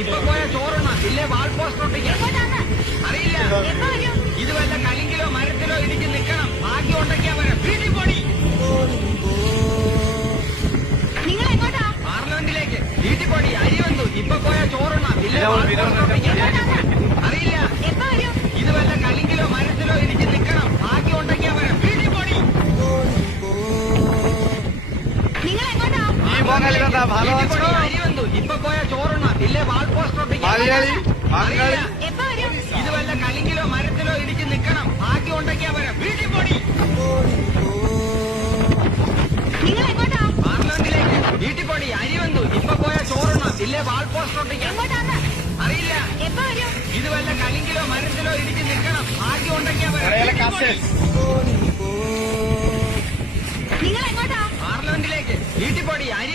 ഇപ്പൊ പോയ ചോറുണ്ണ ഇല്ലേ വാൾ പോസ്റ്റ് ഒട്ടിക്കാം. അറിയില്ല, ഇത് വല്ല കലിങ്കിലോ മരത്തിലോ ഇടിച്ച് നിൽക്കണം. ബാക്കി ഉണ്ടെങ്കിൽ വരാം. വീട്ടിൽ പോടി. പാർലമെന്റിലേക്ക്. വീട്ടിൽ പോടി. അരി വന്നു. ഇപ്പൊ പോയ ചോറുണ്ണ ഇല്ലേ വാൾ പോസ്റ്റ് ഒട്ടിക്കാം. അറിയില്ല, ഇത് വല്ല കലിങ്കിലോ മരത്തിലോ ഇടിച്ച് നിൽക്കണം. ബാക്കി ഉണ്ടെങ്കിൽ വരാം. വീട്ടിൽ പോടി. അരി വന്നു. ഇപ്പൊ പോയ ചോറുണ്ണ ഇല്ലേ വാൾ പോസ്റ്റ് ഒട്ടിക്കാം. അറിയില്ല, ഇത് വല്ല കലിങ്കിലോ മരത്തിലോ ഇടിച്ച് നിൽക്കണം. ബാക്കി ഉണ്ടെങ്കിൽ വരാം. വീട്ടിൽ പോടി. പാർലമെന്റിലേക്ക്. വീട്ടിൽ പോടി. അരി വന്നു. ഇപ്പൊ പോയ ചോറുണ്ണ ഇല്ലേ വാൾ പോസ്റ്റ് ഒട്ടിക്കാം. അറിയില്ല, ഇത് വല്ല കലിങ്കിലോ മരത്തിലോ ഇടിച്ച് നിൽക്കണം. ബാക്കി ഉണ്ടെങ്കിൽ വരാം. പാർലമെന്റിലേക്ക്. വീട്ടിൽ പോടി. അരി